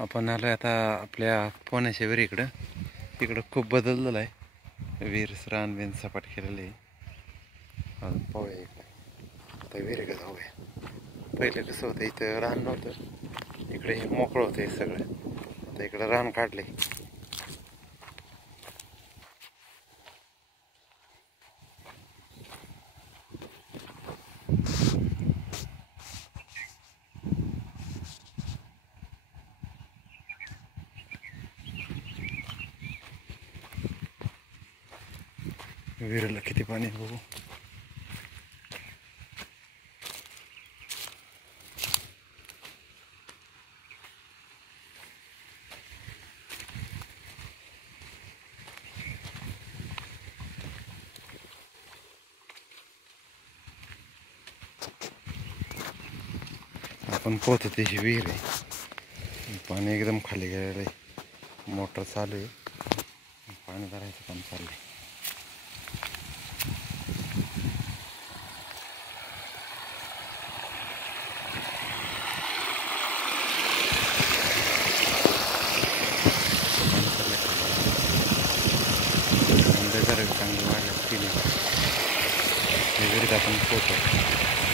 आपण आलोय आता आपल्या पुण्याच्या विहिरीकडं. इकडं खूप बदललेलं आहे. विहीर रान बिन सपाट केलेलं आहे. अजून पाहूया इकडं. आता विहिरीकडे जाऊया. पहिले कसं होतं, इथं रान नव्हतं. इकडे हे मोकळं होतं हे सगळं. आता इकडं रान काढले. विहिरीला किती पाणी आहे बघू. आपण पोहतो त्याची विहीर आहे. पाणी एकदम खाली गेलेलं आहे. मोटर चालू आहे. पाणी भरायचं काम चालू आहे. चांगलं वाढलं विहिरीत आपण पोहतो.